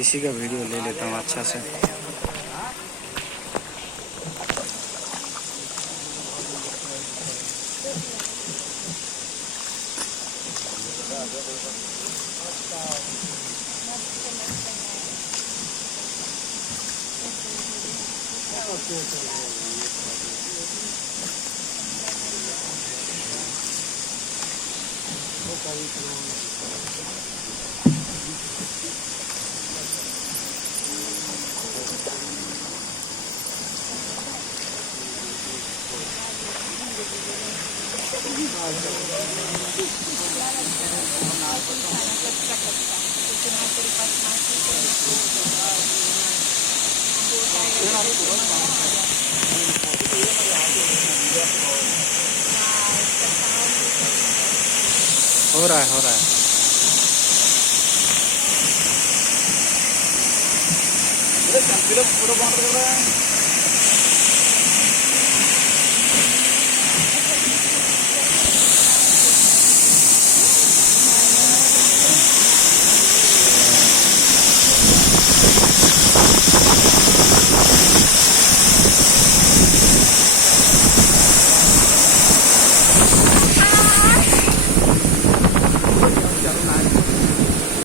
इसी का वीडियो ले लेता हूँ अच्छा से। हो रहा है, हो रहा है। फोटो बंद कर रहा है।